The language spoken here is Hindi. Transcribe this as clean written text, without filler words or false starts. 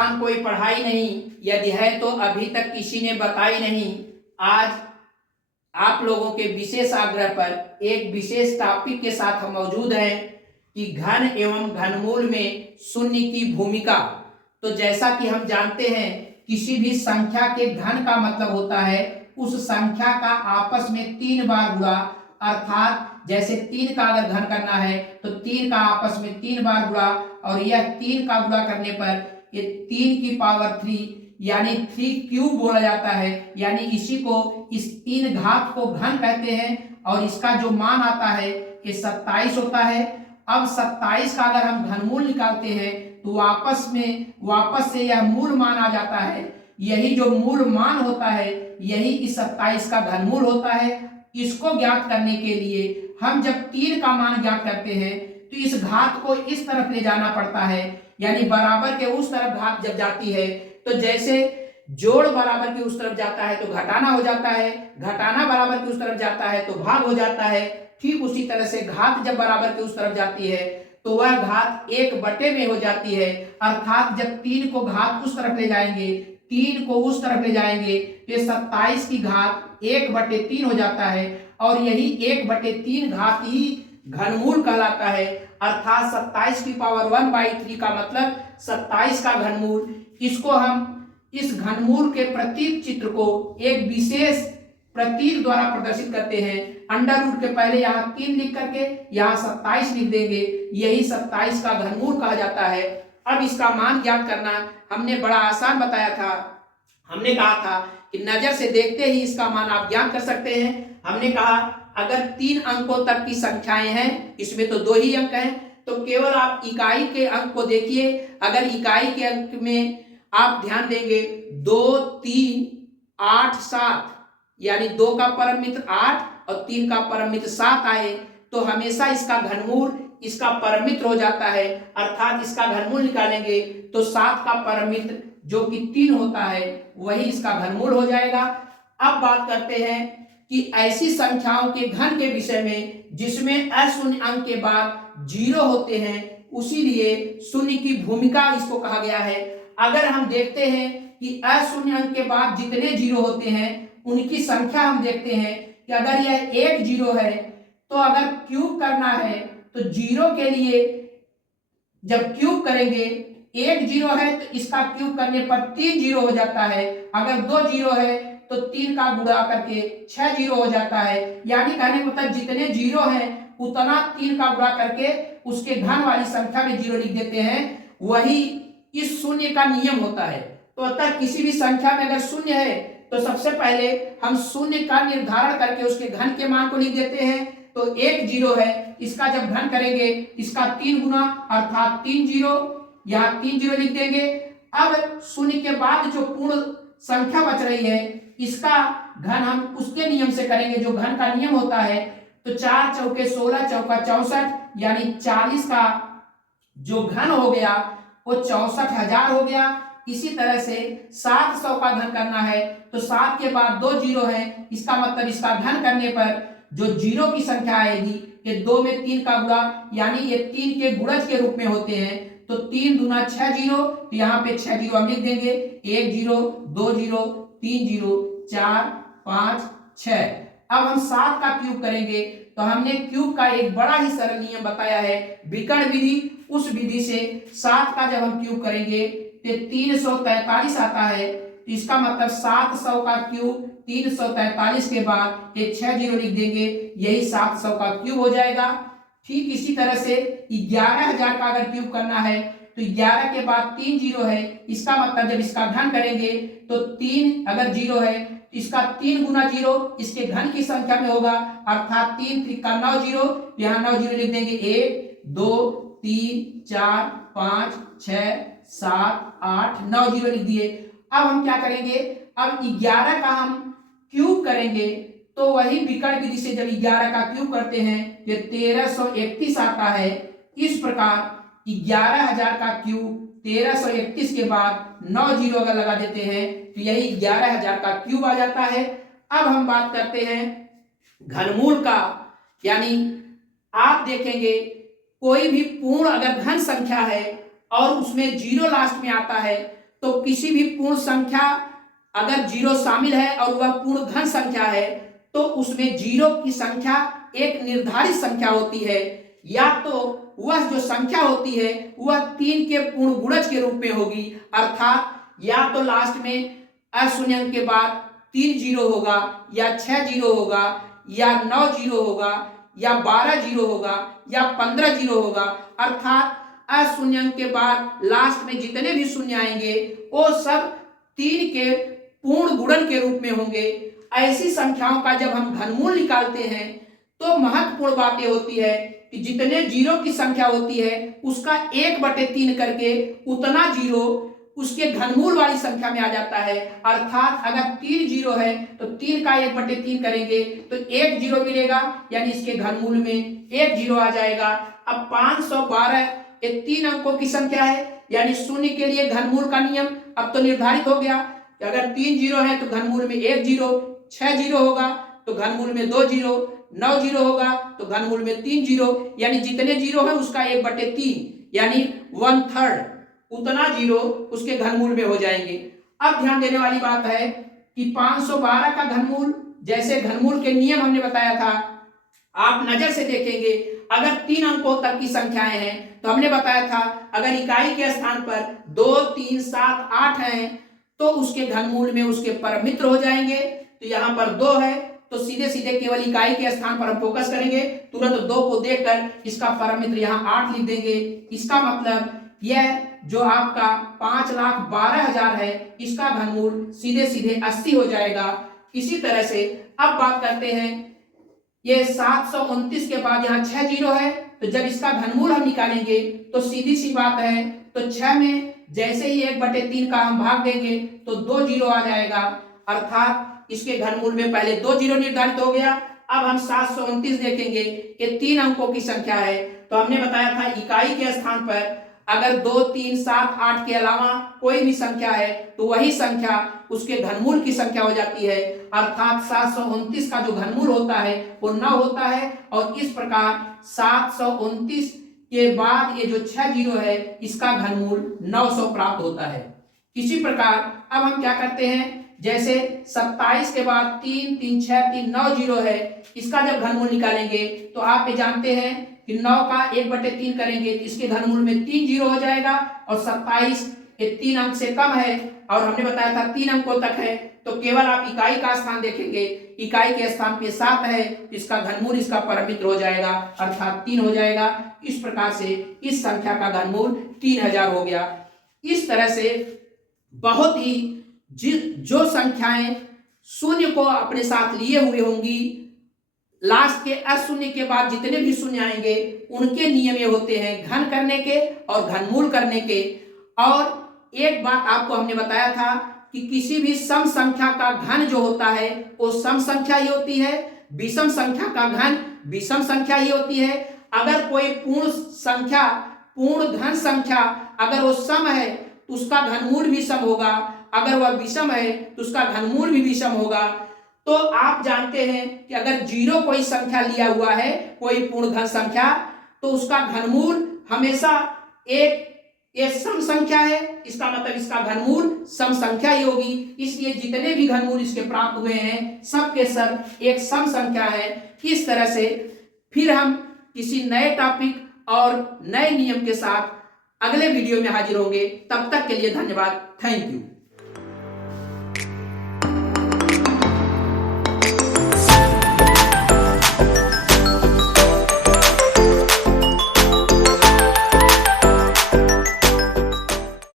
आसान कोई पढ़ाई नहीं, यदि है तो अभी तक किसी ने बताई नहीं। आज आप लोगों के विशेष आग्रह पर एक विशेष टॉपिक के साथ हम मौजूद हैं कि घन एवं घनमूल में शून्य की भूमिका। तो जैसा कि हम जानते हैं, किसी भी संख्या के घन का मतलब होता है उस संख्या का आपस में 3 बार गुणा, अर्थात जैसे 3 का अगर घन करना है तो 3 का आपस में 3 बार गुणा, और यह 3 का गुणा करने पर ये 3 की पावर 3 यानी 3 क्यूब बोला जाता है। यानी इसी को, इस 3 घात को घन कहते हैं, और इसका जो मान आता है ये 27 होता है। अब 27 का अगर हम घनमूल निकालते हैं तो वापस से यह मूल मान आ जाता है। यही जो मूल मान होता है यही इस 27 का घनमूल होता है। इसको ज्ञात करने के लिए हम जब 3 का मान ज्ञात करते हैं तो इस घात को इस तरफ ले जाना पड़ता है, यानी बराबर के उस तरफ घात जब जाती है तो जैसे जोड़ बराबर के उस तरफ जाता है तो घटाना हो जाता है, घटाना बराबर के उस तरफ जाता है तो भाग हो जाता है। ठीक उसी तरह से घात जब बराबर के उस तरफ जाती है तो वह घात 1/में हो जाती है। अर्थात जब 3 को घात उस तरफ ले जाएंगे, 3 को उस तरफ ले जाएंगे तो 27 की घात 1/3 हो जाता है, और यही 1/3 घात ही घनमूल कहलाता है। अर्थात 27 की पावर 1/3 का मतलब 27 का घनमूल। इसको हम इस घनमूल के प्रतीक चित्र को एक विशेष प्रतीक द्वारा प्रदर्शित करते हैं। अंडर रूट के पहले यहाँ 3 लिख करके यहाँ 27 लिख देंगे, यही 27 का घनमूल कहा जाता है। अब इसका मान ज्ञात करना हमने बड़ा आसान बताया था। हमने कहा था कि नजर से देखते ही इसका मान आप ज्ञात कर सकते हैं। हमने कहा अगर 3 अंकों तक की संख्याएं हैं, इसमें तो 2 ही अंक हैं, तो केवल आप इकाई के अंक को देखिए। अगर इकाई के अंक में आप ध्यान देंगे 2, 3, 8, 7, यानी 2 का परम मित्र 8 और 3 का परम मित्र 7 आए तो हमेशा इसका घनमूल इसका परम मित्र हो जाता है। अर्थात इसका घनमूल निकालेंगे तो 7 का परम मित्र जो कि 3 होता है वही इसका घनमूल हो जाएगा। अब बात करते हैं कि ऐसी संख्याओं के घन के विषय में जिसमें अशून्य अंक के बाद 0 होते हैं, उसीलिए शून्य की भूमिका इसको कहा गया है। अगर हम देखते हैं कि अशून्य अंक के बाद जितने 0 होते हैं उनकी संख्या हम देखते हैं कि अगर यह 1 0 है तो अगर क्यूब करना है तो 0 के लिए जब क्यूब करेंगे, 1 0 है तो इसका क्यूब करने पर 3 0 हो जाता है। अगर 2 0 है तो 3 का गुणा करके 6 0 हो जाता है। यानी कहने का मतलब जितने 0 हैं उतना 3 का गुणा करके उसके घन वाली संख्या में 0 लिख देते हैं। वही इस शून्य का नियम होता है। तो अतः किसी भी संख्या में अगर शून्य है तो सबसे पहले हम शून्य का निर्धारण करके उसके घन के मान को लिख देते हैं। तो 1 0 है, इसका जब घन करेंगे इसका 3 गुना अर्थात 3 0, यहाँ 3 0 लिख देंगे। अब शून्य के बाद जो पूर्ण संख्या बच रही है इसका घन हम उसके नियम से करेंगे जो घन का नियम होता है। तो 4 चौके 16 चौका 64, यानी 40 का जो घन हो गया वो 64,000 हो गया। इसी तरह से 700 का घन करना है तो 7 के बाद 2 0 है, इसका मतलब इसका घन करने पर जो 0 की संख्या आएगी ये 2 में 3 का गुणा, यानी ये 3 के गुणज के रूप में होते हैं। तो 3 दूना 6 0, तो यहाँ पे 6 0 हम लिख देंगे, 1 0 2 0 3 0 4 5 6। अब हम 7 का क्यूब करेंगे तो हमने क्यूब का एक बड़ा ही सरल नियम बताया है, विकर्ण विधि। उस विधि से 7 का जब हम क्यूब करेंगे तो 343 आता है। तो इसका मतलब 700 का क्यूब 343 के बाद ये 6 0 लिख देंगे, यही 700 का क्यूब हो जाएगा। ठीक इसी तरह से 11,000 का अगर क्यूब करना है तो 11 के बाद 3 0 है, इसका मतलब जब इसका घन करेंगे तो 3 अगर 0 है तो इसका 3 गुना 0 इसके घन की संख्या में होगा, अर्थात 3 त्रिका 9 0, यहाँ 9 0 लिख देंगे, 1 2 3 4 5 6 7 8 9 0 लिख दिए। अब हम क्या करेंगे, अब 11 का हम क्यूब करेंगे तो वही विकर्ण विधि से जब 11 का क्यूब करते हैं ये 1331 आता है। इस प्रकार 11,000 का क्यूब 1331 के बाद 9 0 अगर लगा देते हैं तो यही 11,000 का क्यूब आ जाता है। अब हम बात करते हैं घनमूल का, यानी आप देखेंगे कोई भी पूर्ण अगर घन संख्या है और उसमें 0 लास्ट में आता है तो किसी भी पूर्ण संख्या अगर जीरो शामिल है और वह पूर्ण धन संख्या है तो उसमें जीरो की संख्या एक निर्धारित संख्या होती है, या तो वह जो संख्या होती है वह 3 के पूर्ण गुणज के रूप में होगी, अर्थात या तो लास्ट में अशून्य अंक के बाद 3 जीरो होगा, या 6 जीरो होगा, या 9 जीरो होगा, या 12 जीरो होगा, या 15 जीरो होगा। अर्थात अशून्य अंक के बाद लास्ट में जितने भी शून्य आएंगे वो सब 3 के पूर्ण गुणन के रूप में होंगे। ऐसी संख्याओं का जब हम घनमूल निकालते हैं तो महत्वपूर्ण बात यह होती है कि जितने जीरो की संख्या होती है उसका 1/3 करके उतना जीरो उसके घनमूल वाली संख्या में आ जाता है। अर्थात अगर 3 जीरो है तो 3 का 1/3 करेंगे तो 1 जीरो मिलेगा, यानी इसके घनमूल में 1 जीरो आ जाएगा। अब 512 ये 3 अंकों की संख्या है, यानी शून्य के लिए घनमूल का नियम अब तो निर्धारित हो गया कि अगर 3 जीरो है तो घनमूल में 1 जीरो, 6 जीरो होगा तो घनमूल में 2 जीरो, 9 जीरो होगा तो घनमूल में 3 जीरो, यानी जितने जीरो है उसका 1/3 यानी 1/3 उतना जीरो उसके घनमूल में हो जाएंगे। अब ध्यान देने वाली बात है कि 512 का घनमूल, जैसे घनमूल के नियम हमने बताया था, आप नजर से देखेंगे अगर 3 अंकों तक की संख्याएं हैं तो हमने बताया था अगर इकाई के स्थान पर 2, 3, 7, 8 हैं तो उसके घनमूल में उसके परम मित्र हो जाएंगे। तो यहाँ पर 2 है तो सीधे सीधे केवल इकाई के स्थान पर हम फोकस करेंगे, तुरंत 2 को देखकर इसका परम मित्र यहाँ 8 लिख देंगे। इसका मतलब यह जो आपका 5,12,000 है इसका घनमूल सीधे सीधे 80 हो जाएगा। इसी तरह से अब बात करते हैं ये 729 के बाद यहाँ 6 जीरो है तो जब इसका घनमूल हम निकालेंगे तो सीधी सी बात है, तो 6 में जैसे ही 1/3 का हम भाग देंगे तो 2 जीरो आ जाएगा, अर्थात इसके घनमूल में पहले 2 जीरो निर्धारित हो गया। अब हम 729 देखेंगे, ये 3 अंकों की संख्या है तो हमने बताया था इकाई के स्थान पर अगर 2, 3, 7, 8 के अलावा कोई भी संख्या है तो वही संख्या उसके घनमूल की संख्या हो जाती है, अर्थात 729 का जो घनमूल होता है वो 9 होता है। और इस प्रकार 729 के बाद ये जो 6 जीरो है इसका घनमूल 900 प्राप्त होता है। इसी प्रकार अब हम क्या करते हैं, जैसे 27 के बाद 3, 3, 6, 3, 9 जीरो है, इसका जब घनमूल निकालेंगे तो आप ये जानते हैं कि 9 का 1/3 करेंगे तो इसके घनमूल में 3 जीरो हो जाएगा, और 27 ये 3 अंक से कम है और हमने बताया था 3 अंकों तक है तो केवल आप इकाई का स्थान देखेंगे, इकाई के स्थान पे 7 है इसका घनमूल इसका परम मित्र हो जाएगा, अर्थात 3 हो जाएगा। इस प्रकार से इस संख्या का घनमूल 3000 हो गया। इस तरह से बहुत ही जो संख्याएं शून्य को अपने साथ लिए हुए होंगी, लास्ट के अशून्य के बाद जितने भी शून्य आएंगे उनके नियम ये होते हैं घन करने के और घनमूल करने के। और एक बात आपको हमने बताया था कि किसी भी सम संख्या का घन जो होता है वो सम संख्या ही होती है, विषम संख्या का घन विषम संख्या ही होती है। अगर कोई पूर्ण संख्या पूर्ण धन संख्या अगर वो सम है तो उसका घनमूल भी सम होगा, अगर वह विषम है तो उसका घनमूल भी विषम होगा। तो आप जानते हैं कि अगर जीरो कोई संख्या लिया हुआ है कोई पूर्ण धन संख्या तो उसका घनमूल हमेशा एक सम संख्या है, इसका मतलब इसका घनमूल सम संख्या ही होगी। इसलिए जितने भी घनमूल इसके प्राप्त हुए हैं सब के सब एक सम संख्या है। इस तरह से फिर हम किसी नए टॉपिक और नए नियम के साथ अगले वीडियो में हाजिर होंगे। तब तक के लिए धन्यवाद, थैंक यू।